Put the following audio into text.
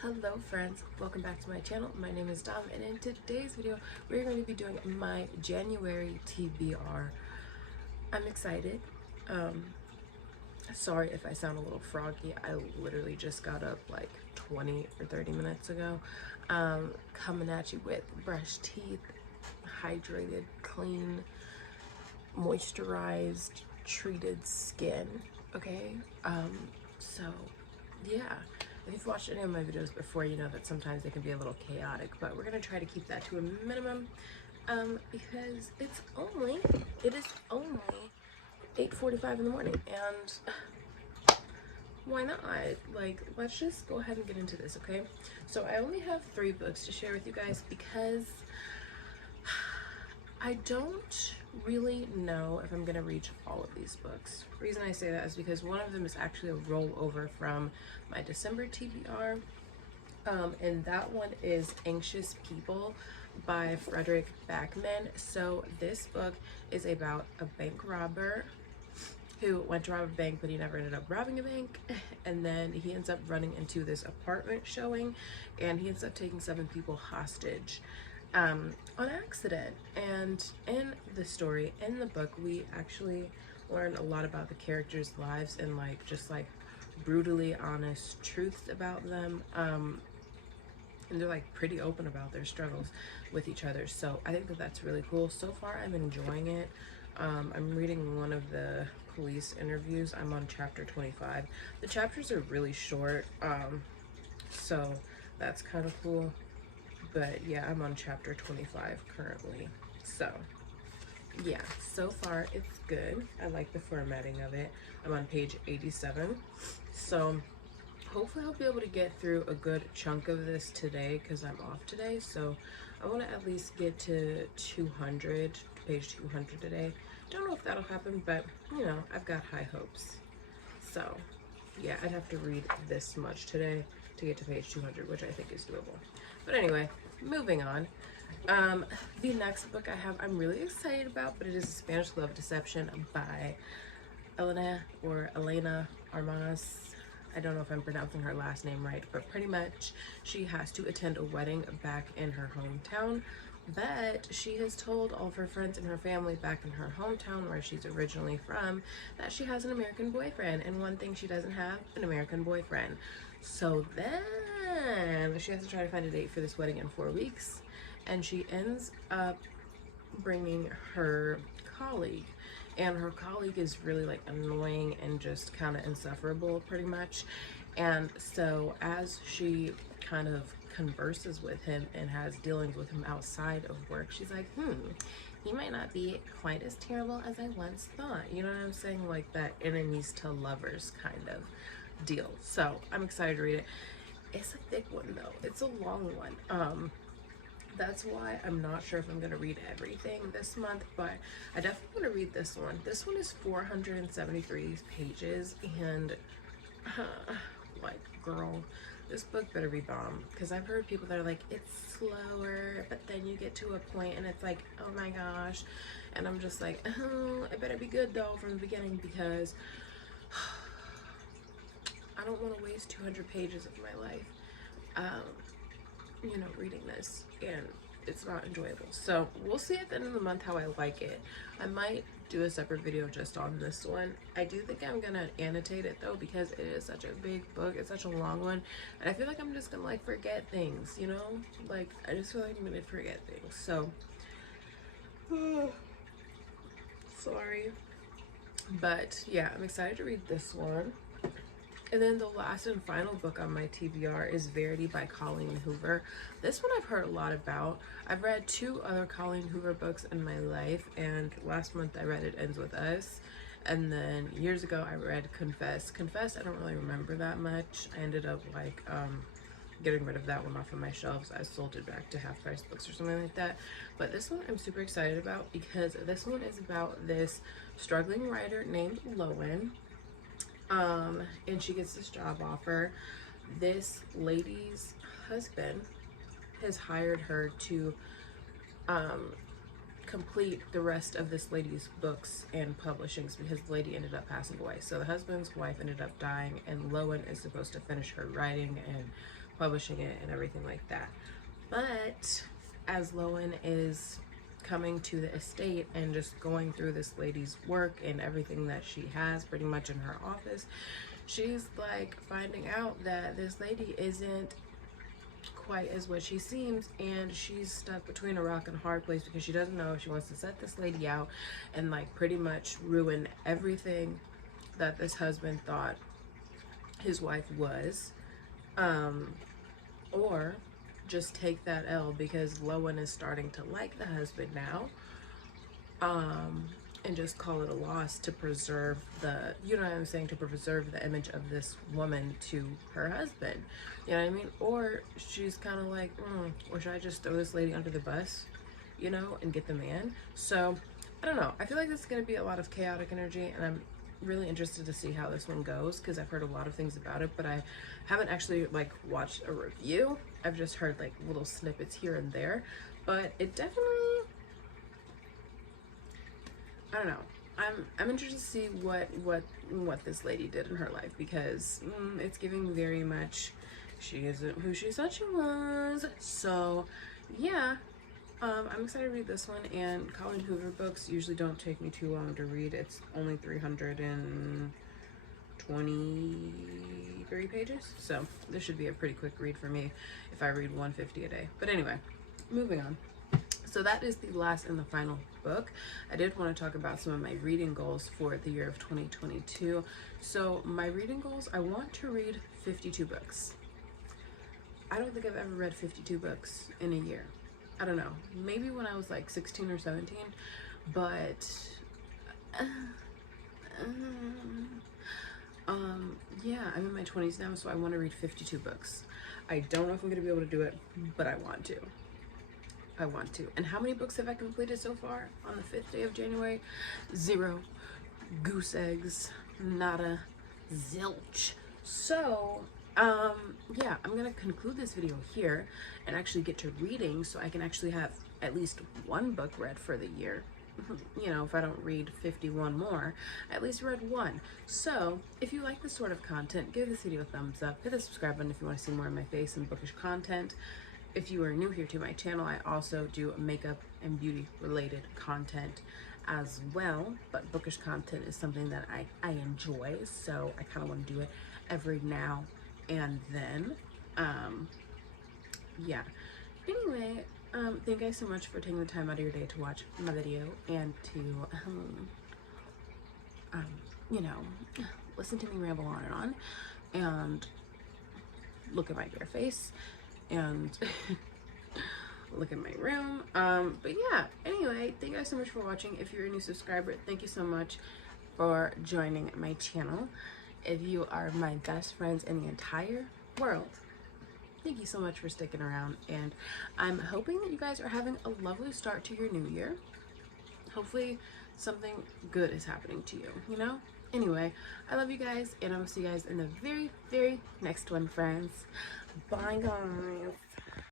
Hello friends, welcome back to my channel. My name is Dom, and in today's video we're going to be doing my January TBR. I'm excited. Sorry if I sound a little froggy. I literally just got up like 20 or 30 minutes ago. Coming at you with brushed teeth, hydrated, clean, moisturized, treated skin. Okay, so yeah, if you've watched any of my videos before, you know that sometimes they can be a little chaotic, but we're gonna try to keep that to a minimum, because it is only 8:45 in the morning, and why not? Like, let's just go ahead and get into this. Okay, so I only have 3 books to share with you guys because I don't really know if I'm gonna reach all of these books. The reason I say that is because one of them is actually a rollover from my December TBR, and that one is Anxious People by Frederick Backman. So this book is about a bank robber who went to rob a bank, but he never ended up robbing a bank, and then he ends up running into this apartment showing, and he ends up taking 7 people hostage on accident. And in the story, in the book, we actually learn a lot about the characters' lives and like just like brutally honest truths about them, and they're like pretty open about their struggles with each other. So I think that that's really cool. So far I'm enjoying it. I'm reading one of the police interviews. I'm on chapter 25. The chapters are really short, so that's kind of cool. But yeah, I'm on chapter 25 currently. So yeah, so far it's good. I like the formatting of it. I'm on page 87. So hopefully I'll be able to get through a good chunk of this today because I'm off today. So I want to at least get to 200, page 200 today. Don't know if that'll happen, but you know, I've got high hopes. So yeah, I'd have to read this much today to get to page 200, which I think is doable. But anyway, moving on. The next book I have, I'm really excited about, but it is A Spanish Love Deception by Elena Armas. I don't know if I'm pronouncing her last name right, but pretty much she has to attend a wedding back in her hometown, but she has told all of her friends and her family back in her hometown where she's originally from that she has an American boyfriend, and one thing she doesn't have, an American boyfriend. So then she has to try to find a date for this wedding in 4 weeks, and she ends up bringing her colleague, and her colleague is really like annoying and just kind of insufferable pretty much. And so as she kind of converses with him and has dealings with him outside of work, she's like, he might not be quite as terrible as I once thought. You know what I'm saying? Like that enemies to lovers kind of deal. So I'm excited to read it. It's a thick one though. It's a long one. That's why I'm not sure if I'm going to read everything this month, but I definitely want to read this one. This one is 473 pages, and like, girl, this book better be bomb, because I've heard people that are like, it's slower, but then you get to a point and it's like, oh my gosh, and I'm just like, oh, it better be good though from the beginning, because I don't want to waste 200 pages of my life you know, reading this, and it's not enjoyable. So we'll see at the end of the month how I like it. I might do a separate video just on this one. I do think I'm gonna annotate it though, because it is such a big book, it's such a long one, and I feel like I'm just gonna like forget things, you know, like I just feel like I'm gonna forget things. So sorry, but yeah, I'm excited to read this one. And then the last and final book on my TBR is Verity by Colleen Hoover. This one I've heard a lot about. I've read 2 other Colleen Hoover books in my life, and last month I read It Ends With Us. And then years ago I read Confess. Confess, I don't really remember that much. I ended up like getting rid of that one off of my shelves. I sold it back to Half Price Books or something like that. But this one I'm super excited about, because this one is about this struggling writer named Lowen. And she gets this job offer. This lady's husband has hired her to complete the rest of this lady's books and publishings, because the lady ended up passing away. So the husband's wife ended up dying, and Lowen is supposed to finish her writing and publishing it and everything like that. But as Lowen is coming to the estate and just going through this lady's work and everything that she has pretty much in her office, she's like finding out that this lady isn't quite as what she seems, and she's stuck between a rock and a hard place because she doesn't know if she wants to set this lady out and like pretty much ruin everything that this husband thought his wife was, or just take that L because Lowen is starting to like the husband now, and just call it a loss to preserve the, you know what I'm saying, to preserve the image of this woman to her husband, you know what I mean? Or she's kind of like, or should I just throw this lady under the bus, you know, and get the man? So I don't know, I feel like this is going to be a lot of chaotic energy, and I'm really interested to see how this one goes because I've heard a lot of things about it, but I haven't actually like watched a review. I've just heard like little snippets here and there, but it definitely, I don't know, I'm interested to see what this lady did in her life, because it's giving very much she isn't who she said she was. So yeah, I'm excited to read this one, and Colleen Hoover books usually don't take me too long to read. It's only 323 pages, so this should be a pretty quick read for me if I read 150 a day. But anyway, moving on. So that is the last and the final book. I did want to talk about some of my reading goals for the year of 2022. So my reading goals, I want to read 52 books. I don't think I've ever read 52 books in a year. I don't know, maybe when I was like 16 or 17, but yeah, I'm in my 20s now, so I want to read 52 books. I don't know if I'm gonna be able to do it, but I want to. And how many books have I completed so far on the 5th day of January? 0. Goose eggs. Nada. Zilch. So yeah, I'm gonna conclude this video here and actually get to reading so I can actually have at least one book read for the year. You know, if I don't read 51 more, I at least read one. So if you like this sort of content, give this video a thumbs up, hit the subscribe button if you want to see more of my face and bookish content. If you are new here to my channel, I also do makeup and beauty related content as well, but bookish content is something that I enjoy, so I kind of want to do it every now and then. Yeah, anyway, thank you guys so much for taking the time out of your day to watch my video and to you know, listen to me ramble on and on and look at my bare face and look at my room. But yeah, anyway, thank you guys so much for watching. If you're a new subscriber, thank you so much for joining my channel. If you are my best friends in the entire world, thank you so much for sticking around, and I'm hoping that you guys are having a lovely start to your new year. Hopefully something good is happening to you, you know? Anyway, I love you guys, and I will see you guys in the very, very next one, friends. Bye, guys.